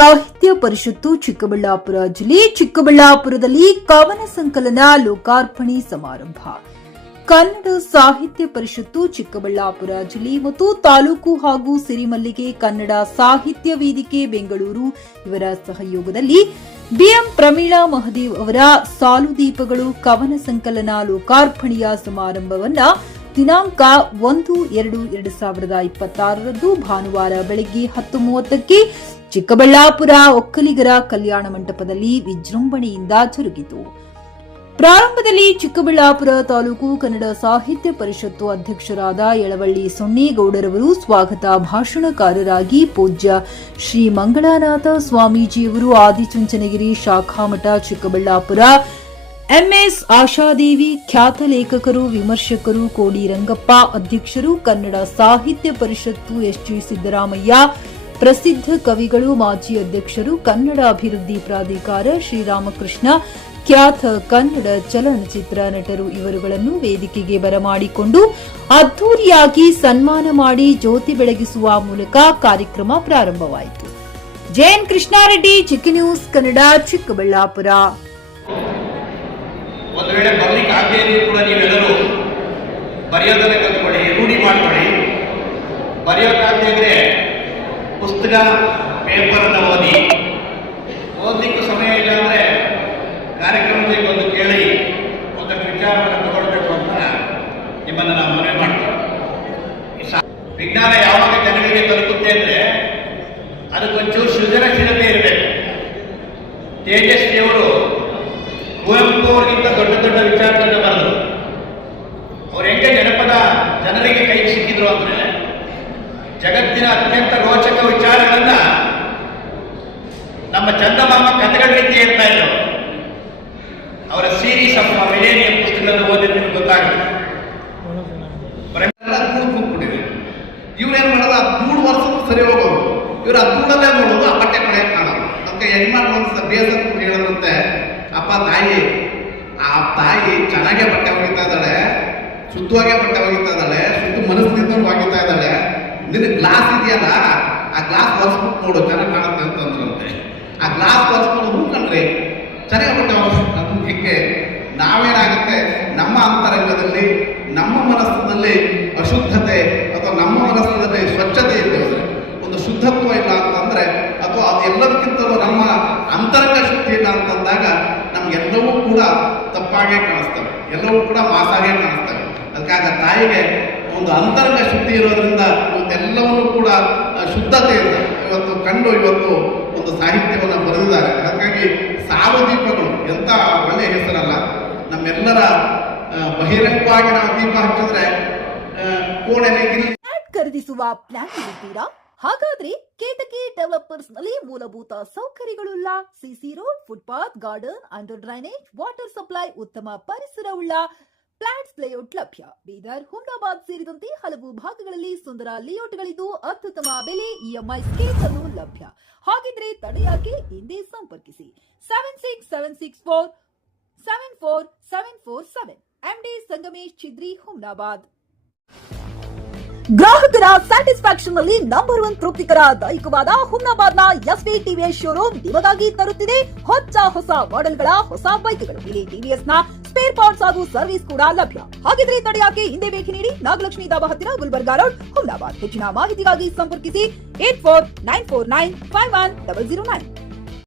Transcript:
ಸಾಹಿತ್ಯ ಪರಿಷತ್ತು ಚಿಕ್ಕಬಳ್ಳಾಪುರ ಜಿಲ್ಲೆ ಚಿಕ್ಕಬಳ್ಳಾಪುರದಲ್ಲಿ ಕವನ ಸಂಕಲನ ಲೋಕಾರ್ಪಣೆ ಸಮಾರಂಭ. ಕನ್ನಡ ಸಾಹಿತ್ಯ ಪರಿಷತ್ತು ಚಿಕ್ಕಬಳ್ಳಾಪುರ ಜಿಲ್ಲೆ ಮತ್ತು ತಾಲೂಕು ಹಾಗೂ ಸಿರಿಮಲ್ಲಿಗೆ ಕನ್ನಡ ಸಾಹಿತ್ಯ ವೇದಿಕೆ ಬೆಂಗಳೂರು ಇವರ ಸಹಯೋಗದಲ್ಲಿ ಬಿಎಂ ಪ್ರಮೀಳಾ ಮಹದೇವ್ ಅವರ ಸಾಲು ದೀಪಗಳು ಕವನ ಸಂಕಲನ ಲೋಕಾರ್ಪಣೆಯ ಸಮಾರಂಭವನ್ನು ದಿನಾಂಕ 1-2-2026 ಭಾನುವಾರ ಬೆಳಗ್ಗೆ 10:30ಕ್ಕೆ ಚಿಕ್ಕಬಳ್ಳಾಪುರ ಒಕ್ಕಲಿಗರ ಕಲ್ಯಾಣ ಮಂಟಪದಲ್ಲಿ ವಿಜೃಂಭಣೆಯಿಂದ ಜರುಗಿತು. ಪ್ರಾರಂಭದಲ್ಲಿ ಚಿಕ್ಕಬಳ್ಳಾಪುರ ತಾಲೂಕು ಕನ್ನಡ ಸಾಹಿತ್ಯ ಪರಿಷತ್ತು ಅಧ್ಯಕ್ಷರಾದ ಯಳವಳ್ಳಿ ಸೊನ್ನೇಗೌಡರವರು ಸ್ವಾಗತ ಭಾಷಣಕಾರರಾಗಿ ಪೂಜ್ಯ ಶ್ರೀ ಮಂಗಳಾನಾಥ ಸ್ವಾಮೀಜಿಯವರು ಆದಿಚುಂಚನಗಿರಿ ಶಾಖಾಮಠ ಚಿಕ್ಕಬಳ್ಳಾಪುರ, ಎಂಎಸ್ ಆಶಾದೇವಿ ಖ್ಯಾತ ಲೇಖಕರು ವಿಮರ್ಶಕರು ಕೋಡಿ ರಂಗಪ್ಪ ಅಧ್ಯಕ್ಷರು, ಕನ್ನಡ ಸಾಹಿತ್ಯ ಪರಿಷತ್ತು ಎಸ್ಜಿ ಸಿದ್ದರಾಮಯ್ಯ ಪ್ರಸಿದ್ಧ ಕವಿಗಳು ಮಾಜಿ ಅಧ್ಯಕ್ಷರು, ಕನ್ನಡ ಅಭಿವೃದ್ಧಿ ಪ್ರಾಧಿಕಾರ ಶ್ರೀರಾಮಕೃಷ್ಣ ಖ್ಯಾತ ಕನ್ನಡ ಚಲನಚಿತ್ರ ನಟರು ಇವರುಗಳನ್ನು ವೇದಿಕೆಗೆ ಬರಮಾಡಿಕೊಂಡು ಅದ್ದೂರಿಯಾಗಿ ಸನ್ಮಾನ ಮಾಡಿ ಜ್ಯೋತಿ ಬೆಳಗಿಸುವ ಮೂಲಕ ಕಾರ್ಯಕ್ರಮ ಪ್ರಾರಂಭವಾಯಿತು. ಜೆಎನ್ ಕೃಷ್ಣಾರೆಡ್ಡಿ, ಚಿಕ್ಕಿ ನ್ಯೂಸ್ ಕನ್ನಡ, ಚಿಕ್ಕಬಳ್ಳಾಪುರ. ಒಂದು ವೇಳೆ ಬರ್ಲಿಕ್ಕೆ ಆಗದೇ ಕೂಡ ನೀವೆಲ್ಲರೂ ಬರೆಯೋದನ್ನ ಕಲ್ತ್ಕೊಳ್ಳಿ, ರೂಢಿ ಮಾಡ್ಕೊಳ್ಳಿ. ಬರೆಯೋಕ್ಕಾಗದೇ ಇದ್ರೆ ಪುಸ್ತಕ ಪೇಪರ್ ಅನ್ನು ಓದಲಿಕ್ಕೂ ಸಮಯ ಇಲ್ಲ ಅಂದ್ರೆ ಕಾರ್ಯಕ್ರಮದಲ್ಲಿ ಒಂದು ಕೇಳಿ ಒಂದಷ್ಟು ವಿಚಾರವನ್ನು ತಗೊಳ್ಬೇಕು ಅಂತ ನಿಮ್ಮನ್ನು ನಾವು ಮನವಿ ಮಾಡ್ತೇವೆ. ವಿಜ್ಞಾನ ಯಾವಾಗ ಜನಗಳಿಗೆ ತಲುಪುತ್ತೆ ಅಂದ್ರೆ ಅದಕ್ಕೊಂಚೂರು ಸೃಜನಶೀಲತೆ ಇರಬೇಕು. ತೇಜಸ್ವಿಯವರು ಕುವೆಂಪು ಅವರಿಗಿಂತ ದೊಡ್ಡ ದೊಡ್ಡ ವಿಚಾರಗಳನ್ನ ಬರೆದರು. ಅವ್ರು ಹೆಂಗೆ ಜನಪದ ಜನರಿಗೆ ಕೈ ಸಿಕ್ಕಿದ್ರು ಅಂದ್ರೆ ಜಗತ್ತಿನ ಅತ್ಯಂತ ರೋಚಕ ವಿಚಾರಗಳನ್ನ ನಮ್ಮ ಚಂದಮಾಮ ಕಥೆಗಳ ರೀತಿ ಹೇಳ್ತಾ ಇದ್ರು. ಅವರ ಸೀರೀಸ್ ಆಫ್ ಮಿಲೇನಿಯಂ ಪುಸ್ತಕಗಳನ್ನು ಓದಿದ್ರೆ ನಿಮ್ಗೆ ಗೊತ್ತಾಗುತ್ತೆ. ಇವ್ರೇನ್ ಮಾಡೋದು, 13 ವರ್ಷ ಸರಿ ಹೋಗೋದು, ಇವ್ರು 13 ನೋಡೋದು, ಆ ಬಟ್ಟೆ ಕಡೆ ಕಾಣೋದು. ಅದಕ್ಕೆ ಯಜಮಾನ್ ಒಂದು ಬೇಸರ ಹೇಳಿದ್ರಂತೆ, ಅಪ್ಪ ತಾಯಿ ಚೆನ್ನಾಗೇ ಬಟ್ಟೆ ಒಗಿತಾ ಇದ್ದಾಳೆ, ಶುದ್ಧವಾಗೇ ಬಟ್ಟೆ ಒಗಿತಾ ಇದ್ದಾಳೆ, ಶುದ್ಧ ಮನಸ್ಸಿನಿಂದ ಒಗಿತಾ ಇದ್ದಾಳೆ, ನಿನ್ನ ಗ್ಲಾಸ್ ಇದೆಯಲ್ಲ ಆ ಗ್ಲಾಸ್ ಒರೆಸ್ಬಿಟ್ಟು ನೋಡು ಚೆನ್ನಾಗಿ ಕಾಣುತ್ತೆ ಅಂತಂದ್ರಂತೆ. ಆ ಗ್ಲಾಸ್ ಒರೆಸ್ಕೊಂಡು ಹೂಕಂಡ್ರಿ ಚೆನ್ನಾಗಿ ಬಟ್ಟೆ ಹಿಂಗೆ ನಾವೇನಾಗುತ್ತೆ, ನಮ್ಮ ಅಂತರಂಗದಲ್ಲಿ ನಮ್ಮ ಮನಸ್ಸಿನಲ್ಲಿ ಅಶುದ್ಧತೆ ಅಥವಾ ನಮ್ಮ ಮನಸ್ಸಿನಲ್ಲಿ ಸ್ವಚ್ಛತೆ ಇದ್ದೇವೆ, ಒಂದು ಶುದ್ಧತ್ವ ಇಲ್ಲ ಅಂತಂದ್ರೆ ಅಥವಾ ಅದು ಎಲ್ಲದಕ್ಕಿಂತಲೂ ನಮ್ಮ ಅಂತರಂಗ ಶುದ್ಧಿ ಇಲ್ಲ ಅಂತಂದಾಗ ನಮ್ಗೆಲ್ಲವೂ ಕೂಡ ತಪ್ಪಾಗೇ ಕಾಣಿಸ್ತವೆ, ಎಲ್ಲವೂ ಕೂಡ ಮಾಸಾಗೇ ಕಾಣಿಸ್ತವೆ. ಅದಕ್ಕಾಗ ತಾಯಿಗೆ ಒಂದು ಅಂತರಂಗ ಶುದ್ಧಿ ಇರೋದ್ರಿಂದ ಇವತ್ತೆಲ್ಲವನ್ನೂ ಕೂಡ ಶುದ್ಧತೆಯಿಂದ ಇವತ್ತು ಇವತ್ತು ಒಂದು ಸಾಹಿತ್ಯವನ್ನು ಬರೆದಿದ್ದಾರೆ. ಹಾಗಾಗಿ ಸಾವದೀಪಗಳು ಎಂತ ಒಳ್ಳೆಯ ಹೆಸರಲ್ಲ. ನಮ್ಮೆಲ್ಲರ ಬಹಿರಂಗವಾಗಿ ನಾವು ದೀಪ ಹಚ್ಚಿದ್ರೆ ಕೋಣೆಗೆ ಖರೀದಿಸುವ ಪ್ಲಾನ್ ಇದ್ದೀರಾ? ಹಾಗಾದ್ರೆ ಕೇತಕಿ ಡೆವಲಪರ್ಸ್ ನಲ್ಲಿ ಮೂಲಭೂತ ಸೌಕರ್ಯಗಳುಳ್ಳ CC road, footpath, garden, under drainage, water supply, ಉತ್ತಮ ಪರಿಸರವುಳ್ಳ ಫ್ಲಾಟ್ಸ್ ಲೇಔಟ್ ಲಭ್ಯ. ಬೀದರ್, ಹುಮ್ನಾಬಾದ್ ಸೇರಿದಂತೆ ಹಲವು ಭಾಗಗಳಲ್ಲಿ ಸುಂದರ ಲೇಔಟ್ಗಳಿದ್ದು ಅತ್ಯುತ್ತಮ ಬೆಲೆ, ಇಎಂಐ ಸ್ಕೀಮ್ಸ್ ಅನ್ನು ಲಭ್ಯ. ಹಾಗಿದ್ರೆ ತಡೆಯಾಕೆ ಹಿಂದೆ ಸಂಪರ್ಕಿಸಿ 7676474747 ಎಂಡಿ ಸಂಗಮೇಶ್ ಚಿದ್ರಿ, ಹುಮ್ನಾಬಾದ್. ಗ್ರಾಹಕರ ಸ್ಯಾಟಿಸ್ಫ್ಯಾಕ್ಷನ್ ನಲ್ಲಿ ನಂಬರ್ 1 ತೃಪ್ತಿಕರದಾಯಕವಾದ ಹುಮ್ನಾಬಾದ್ನ ಎಸ್ವಿ ಟಿವಿಎಸ್ ಶೋರೂಮ್ ನಿಮಗಾಗಿ ತರುತ್ತಿದೆ ಹೊಸ ಮಾಡೆಲ್ಗಳ ಹೊಸ ಬೈಕ್ಗಳು. ಇಲ್ಲಿ ಟಿವಿಎಸ್ ನ ಸ್ಪೇರ್ ಪಾರ್ಟ್ಸ್ ಹಾಗೂ ಸರ್ವಿಸ್ ಕೂಡ ಲಭ್ಯ. ಹಾಗಿದ್ರೆ ತಡೆಯಾಕೆ ಹಿಂದೆ ಭೇಟಿ ನೀಡಿ ನಾಗಲಕ್ಷ್ಮಿ ಧಾಬಾ ಹತ್ತಿರ, ಗುಲ್ಬರ್ಗಾ ರೋಡ್, ಹುಮ್ನಾಬಾದ್. ಹೆಚ್ಚಿನ ಮಾಹಿತಿಗಾಗಿ ಸಂಪರ್ಕಿಸಿ 8494951009.